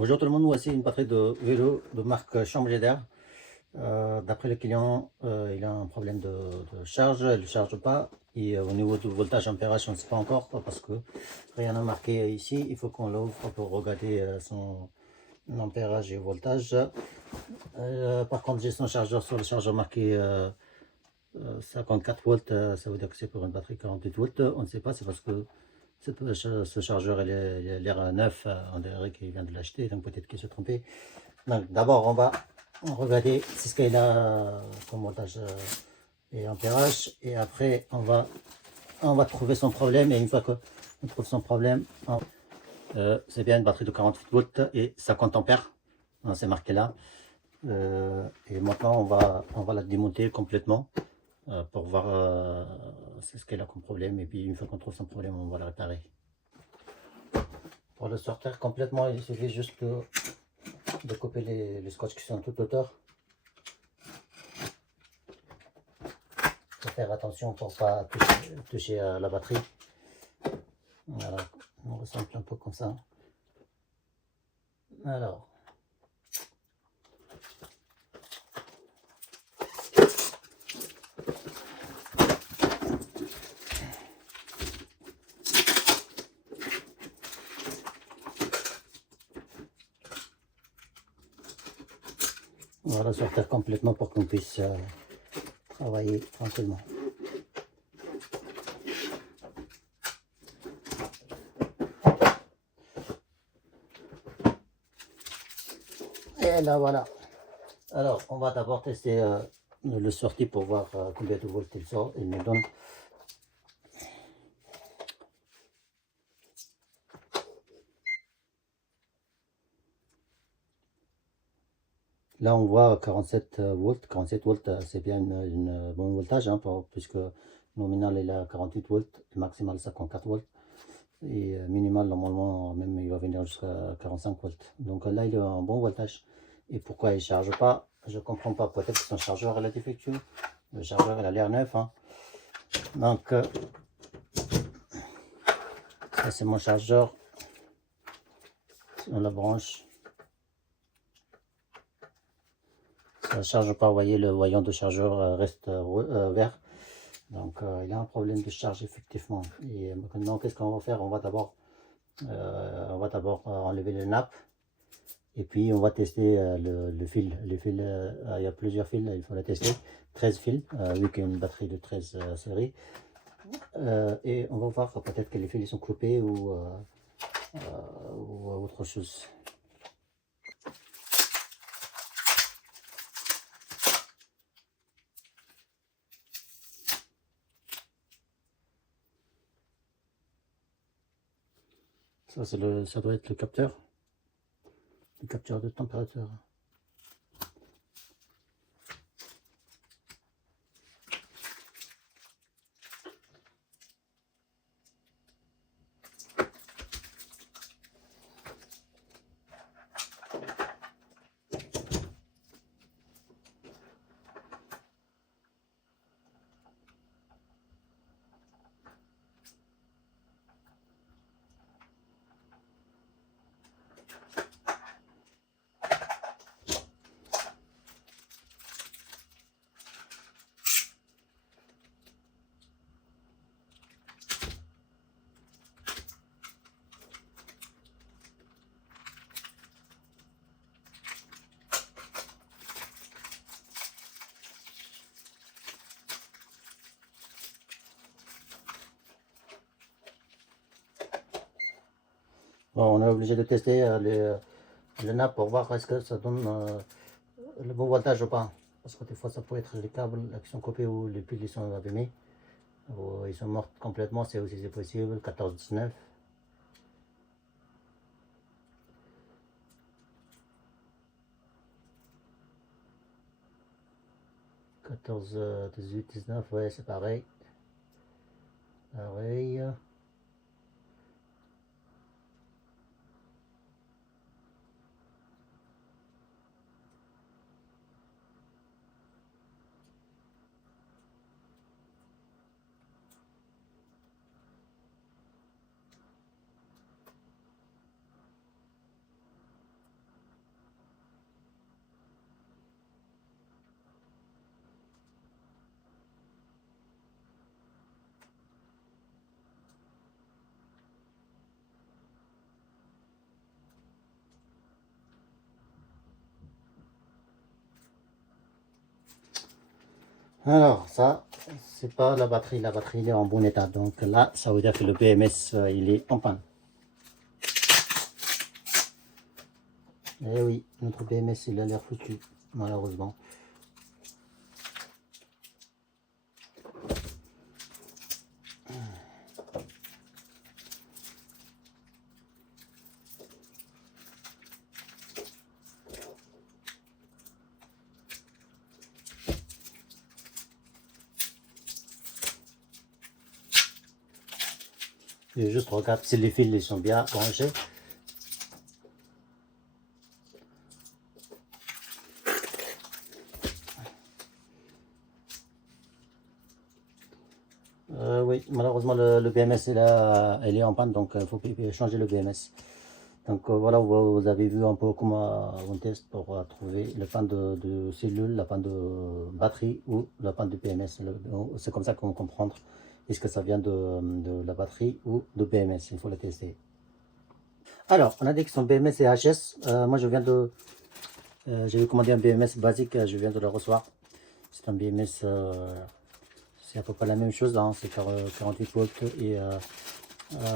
Bonjour tout le monde, voici une batterie de vélo de marque Chambre d'air. D'après le client, il a un problème de charge, elle ne charge pas. Et au niveau du voltage ampérage, on ne sait pas encore parce que rien n'a marqué ici. Il faut qu'on l'ouvre pour regarder son ampérage et voltage. Par contre, j'ai son chargeur sur le chargeur marqué 54 volts. Ça veut dire que c'est pour une batterie 48 volts. On ne sait pas, c'est parce que ce chargeur il a l'air neuf. On dirait qu'il vient de l'acheter, donc peut-être qu'il s'est trompé. Donc d'abord, on va regarder ce qu'il a comme voltage et ampérage. Et après, on va trouver son problème. Et une fois qu'on trouve son problème, c'est bien une batterie de 48 volts et 50 ampères. C'est marqué là. Et maintenant, on va la démonter complètement pour voir ce qu'elle a comme problème. Et puis, une fois qu'on trouve son problème, on va la réparer. Pour le sortir complètement, il suffit juste de couper les scotch qui sont tout hauteur. Faut faire attention pour ne pas toucher la batterie. Voilà, on ressemble un peu comme ça. Alors, on va la sortir complètement pour qu'on puisse travailler tranquillement. Et là voilà. Alors on va d'abord tester le sortie pour voir combien de volts il sort. Il me donne. Là on voit 47 volts. 47 volts c'est bien une bon voltage hein, puisque nominal il a 48 volts, le maximal 54 volts. Et minimal normalement même il va venir jusqu'à 45 volts. Donc là il a un bon voltage. Et pourquoi il ne charge pas, je ne comprends pas. Peut-être que son chargeur est défectueux. Le chargeur il a l'air neuf hein. Donc ça c'est mon chargeur. On la branche. Ça ne charge pas, vous voyez le voyant de chargeur reste vert. Donc il a un problème de charge effectivement. Et maintenant qu'est-ce qu'on va faire? On va d'abord enlever les nappes. Et puis on va tester le fil. Les fils, il y a plusieurs fils, il faut les tester. 13 fils, vu qu'il y a une batterie de 13 séries. Et on va voir peut-être que les fils sont coupés ou autre chose. Ça doit être le capteur de température. Bon, on est obligé de tester les nappes pour voir est-ce que ça donne le bon voltage ou pas. Parce que des fois ça peut être les câbles qui sont coupés ou les piles sont abîmés. Ou ils sont morts complètement, c'est aussi possible. 14-19. 14, 18, 19, ouais c'est pareil. Pareil. Alors ça, c'est pas la batterie il est en bon état. Donc là, ça veut dire que le BMS, il est en panne. Eh oui, notre BMS, il a l'air foutu, malheureusement. Et juste regarde si les fils ils sont bien branchés. Oui, malheureusement le BMS il est en panne, donc il faut changer le BMS. Donc voilà, vous avez vu un peu comment on teste pour trouver le panne de cellule, la panne de batterie ou la panne de BMS. C'est comme ça qu'on comprend est-ce que ça vient de la batterie ou de BMS. Il faut le tester. Alors, on a dit que son BMS et HS. Moi, j'avais commandé un BMS basique, je viens de le recevoir. C'est un BMS, c'est à peu près la même chose, hein, c'est 48 volts et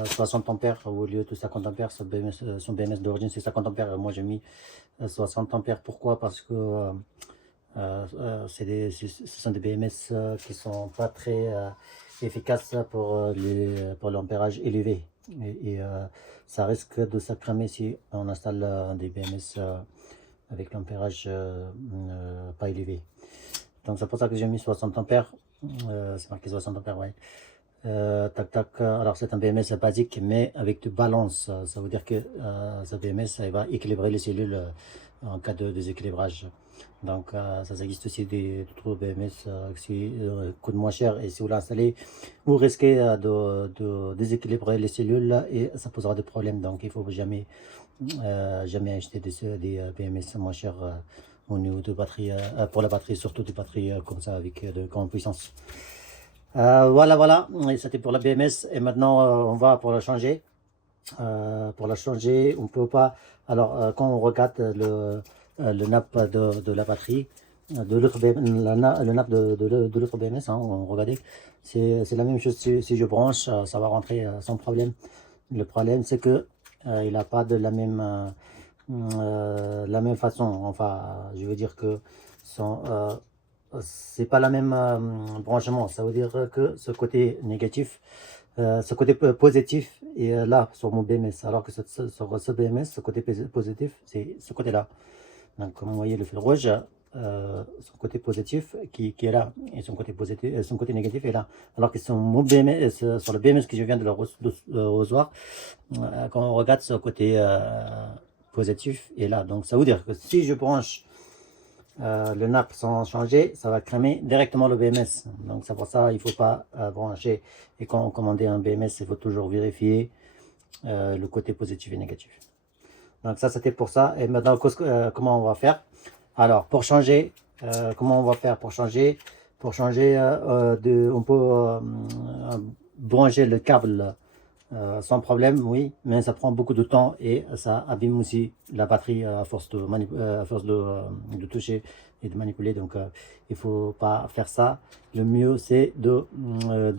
60 ampères au lieu de 50 ampères. Son BMS d'origine c'est 50 ampères. Moi j'ai mis 60 ampères. Pourquoi? Parce que ce sont des BMS qui sont pas très efficaces pour l'ampérage élevé. Et ça risque de se cramer si on installe des BMS avec l'ampérage pas élevé. Donc c'est pour ça que j'ai mis 60 ampères. C'est marqué 60 ampères, ouais. Tac tac, alors c'est un BMS basique mais avec de balance. Ça veut dire que ce BMS ça va équilibrer les cellules en cas de déséquilibrage. Donc ça existe aussi d'autres BMS qui coûtent moins cher, et si vous l'installez, vous risquez de déséquilibrer les cellules et ça posera des problèmes. Donc il ne faut jamais acheter des BMS moins chers au niveau de batterie, pour la batterie, surtout des batteries comme ça avec de grande puissance. Voilà, et c'était pour la BMS. Et maintenant, on va pour la changer. Pour la changer, on peut pas. Alors, quand on regarde le nappe de la batterie, de l'autre le nappe de l'autre BMS, hein, regardez, c'est la même chose. Si je branche, ça va rentrer sans problème. Le problème, c'est que il n'a pas de la même façon. Enfin, je veux dire que son c'est pas la même branchement. Ça veut dire que ce côté négatif, ce côté positif est là sur mon BMS, alors que sur ce BMS, ce côté positif, c'est ce côté-là. Donc, comme vous voyez le fil rouge, son côté positif qui est là, et son côté positif, son côté négatif est là. Alors que sur mon BMS, sur le BMS que je viens de le recevoir, quand on regarde ce côté positif est là. Donc, ça veut dire que si je branche le nappe sans changer, ça va cramer directement le BMS. Donc c'est pour ça il ne faut pas brancher. Et quand on commande un BMS, il faut toujours vérifier le côté positif et négatif. Donc ça c'était pour ça. Et maintenant comment on va faire? Alors pour changer, comment on va faire pour changer? Pour changer, on peut brancher le câble sans problème, oui, mais ça prend beaucoup de temps et ça abîme aussi la batterie à force de toucher et de manipuler. Donc il ne faut pas faire ça. Le mieux c'est de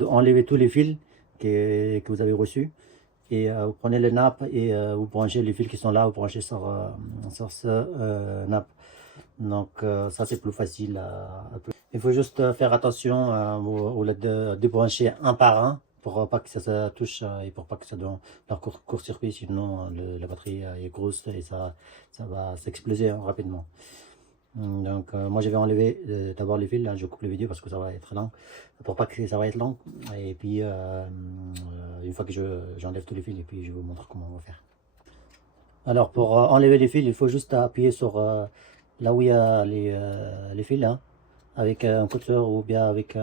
enlever tous les fils que vous avez reçus, et vous prenez le nappe et vous branchez les fils qui sont là, vous branchez sur ce nappe. Donc ça c'est plus facile. Il faut juste faire attention au débrancher un par un pour pas que ça se touche et pour pas que ça donne leur court-circuit, sinon la batterie est grosse et ça va s'exploser rapidement. Donc moi je vais enlever d'abord les fils, hein, je coupe la vidéo parce que ça va être long, pour pas que ça va être long, et puis une fois que j'enlève tous les fils, et puis je vous montre comment on va faire. Alors pour enlever les fils, il faut juste appuyer sur là où il y a les fils, hein, avec un couteau ou bien avec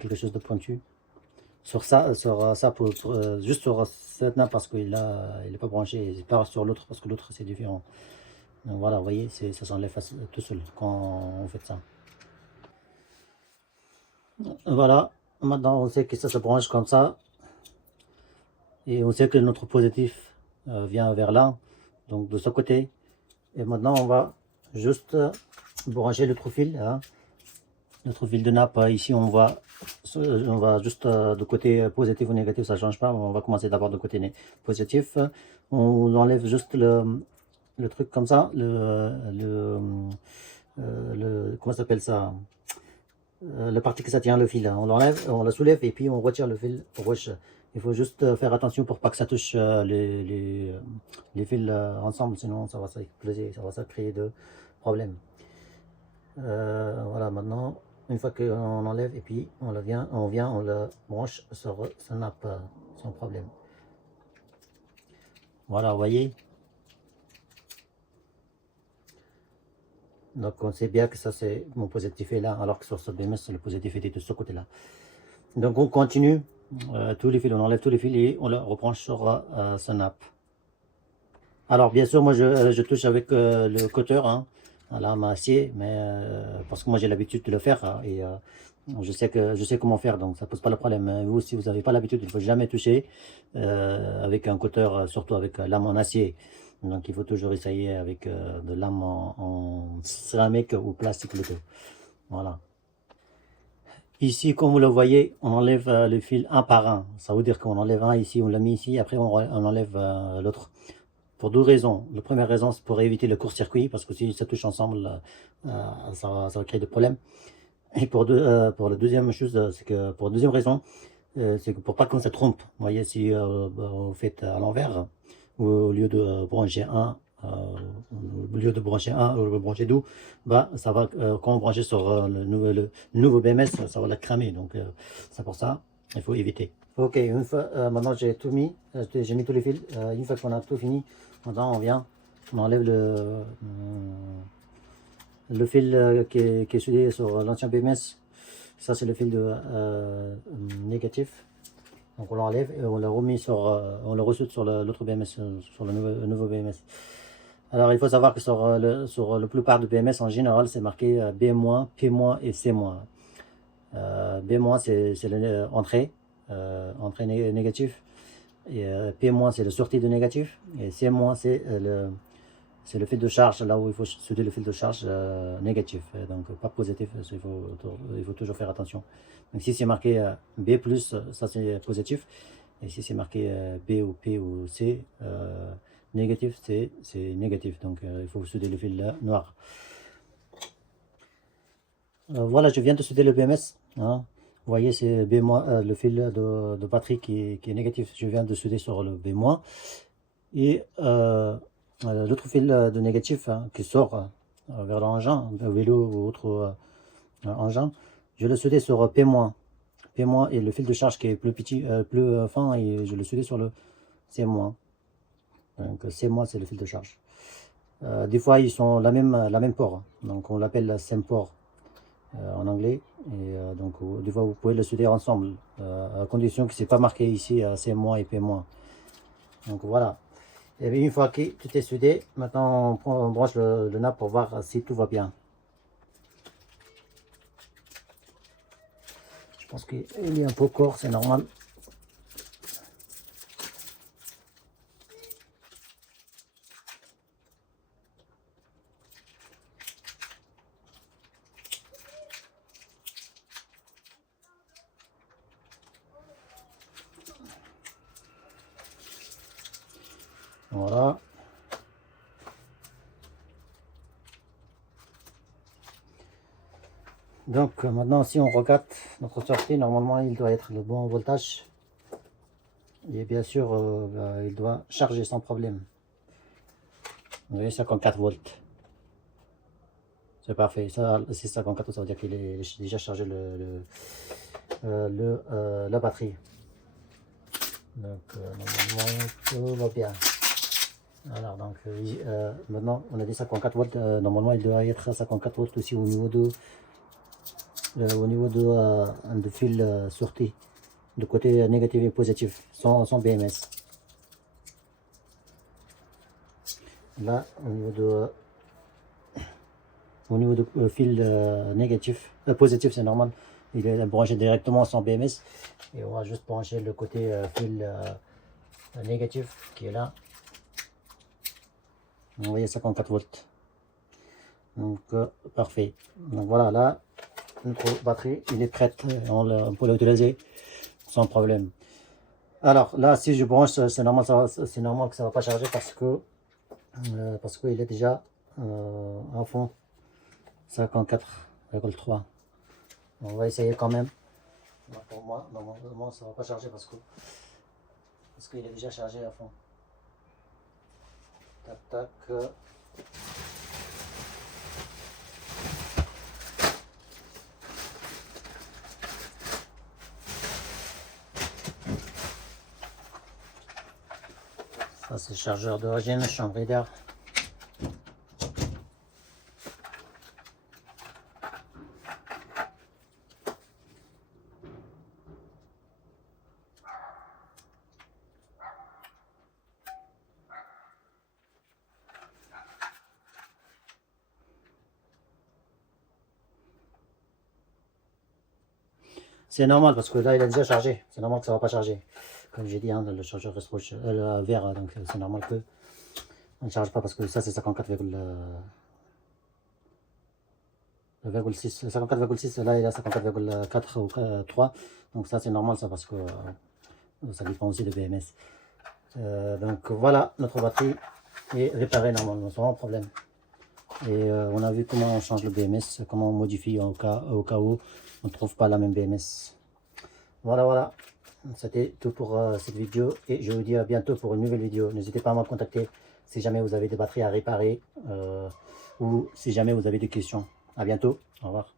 quelque chose de pointu. Sur ça, juste sur cette nappe parce qu'il est pas branché, et pas sur l'autre parce que l'autre c'est différent. Donc voilà, vous voyez, ça s'enlève tout seul quand on fait ça. Voilà, maintenant on sait que ça se branche comme ça, et on sait que notre positif vient vers là, donc de ce côté. Et maintenant on va juste brancher le trou fil, hein. notre fil de nappe. Ici, on va juste de côté positif ou négatif, ça ne change pas. On va commencer d'abord de côté positif. On enlève juste le truc comme ça, comment ça s'appelle ça, la partie que ça tient le fil. On l'enlève, on la soulève et puis on retire le fil rouge. Il faut juste faire attention pour pas que ça touche les fils ensemble, sinon ça va s'exploser, ça va créer de problèmes. Voilà, maintenant, une fois qu'on enlève et puis on le branche sur ce nappe sans problème. Voilà, vous voyez. Donc on sait bien que ça c'est mon positif est là, alors que sur ce BMS le positif était de ce côté-là. Donc on continue tous les fils, on enlève tous les fils et on le rebranche sur ce nappe. Alors bien sûr, moi je touche avec le cutter, hein, la lame acier, mais parce que moi j'ai l'habitude de le faire hein, et je sais comment faire, donc ça pose pas le problème. Vous, si vous n'avez pas l'habitude, il ne faut jamais toucher avec un cutter, surtout avec lame en acier. Donc il faut toujours essayer avec de lame en céramique ou plastique plutôt. Voilà. Ici, comme vous le voyez, on enlève le fil un par un. Ça veut dire qu'on enlève un ici, on l'a mis ici, après on enlève l'autre. Pour deux raisons. La première raison, c'est pour éviter le court-circuit, parce que si ça touche ensemble, ça va créer des problèmes. Et pour la deuxième chose, c'est que pour la deuxième raison, c'est que pour pas qu'on se trompe. Vous voyez, si vous faites à l'envers, au lieu de brancher un, ou brancher deux, bah, ça va, quand on branche sur le nouveau BMS, ça va la cramer. Donc, c'est pour ça, il faut éviter. Ok, une fois, maintenant j'ai tout mis, j'ai mis tous les fils. Une fois qu'on a tout fini, maintenant on enlève le fil qui est soudé sur l'ancien BMS. Ça c'est le fil de négatif. Donc on l'enlève et on le remet on le ressoude sur l'autre BMS, sur le nouveau BMS. Alors il faut savoir que sur la plupart de BMS en général c'est marqué B-, P- et C-. B- c'est l'entrée, entrée négatif, et P- c'est le sortie de négatif, et C- c'est le fil de charge, là où il faut souder le fil de charge négatif, donc pas positif, il faut toujours faire attention. Donc si c'est marqué B+, ça c'est positif, et si c'est marqué B ou P ou C, négatif, c'est négatif, donc il faut souder le fil noir. Voilà, je viens de souder le BMS, hein. Vous voyez, c'est B-, le fil de batterie qui est négatif, je viens de souder sur le B-, et l'autre fil de négatif hein, qui sort vers l'engin, vélo ou autre engin, je le soudais sur P-, et le fil de charge qui est plus petit, plus fin, et je le soudais sur le C-. Donc C-, c'est le fil de charge. Des fois ils sont la même port, donc on l'appelle same port en anglais, et donc des fois vous pouvez le souder ensemble, à condition que c'est pas marqué ici C- et P-. Donc voilà. Et bien, une fois que tout est soudé, maintenant on branche le nappe pour voir si tout va bien. Je pense qu'il est un peu court, c'est normal. Voilà. Donc maintenant, si on regarde notre sortie, normalement il doit être le bon voltage. Et bien sûr, il doit charger sans problème. Vous voyez, 54 volts. C'est parfait. Ça, c'est 54, ça veut dire qu'il est déjà chargé la batterie. Donc normalement tout va bien. Alors donc maintenant on a dit 54 volts. Normalement il doit être à 54 volts aussi au niveau de fil sorti, de côté négatif et positif, sans BMS. Là au niveau de fil négatif, positif c'est normal, il est branché directement sans BMS, et on va juste brancher le côté fil négatif qui est là. Vous voyez, 54 volts. Donc parfait. Donc voilà, là notre batterie, il est prête, on peut l'utiliser sans problème. Alors là, si je branche, c'est normal, c'est normal que ça ne va pas charger parce qu'il est déjà à fond 54,3. On va essayer quand même. Pour moi, normalement, ça ne va pas charger parce qu'il est déjà chargé à fond. Tac, tac. Ça, c'est le chargeur d'origine, chambre d'air. C'est normal parce que là, il a déjà chargé. C'est normal que ça ne va pas charger. Comme j'ai dit, hein, le chargeur reste rouge, vert, donc c'est normal que on ne charge pas parce que ça, c'est 54,6. Là, il est à 54,4 ou 3. Donc ça, c'est normal, ça, parce que ça dépend aussi de BMS. Donc voilà, notre batterie est réparée normalement, sans problème. Et on a vu comment on change le BMS, comment on modifie au cas où on ne trouve pas la même BMS. Voilà. C'était tout pour cette vidéo et je vous dis à bientôt pour une nouvelle vidéo. N'hésitez pas à me contacter si jamais vous avez des batteries à réparer ou si jamais vous avez des questions. À bientôt. Au revoir.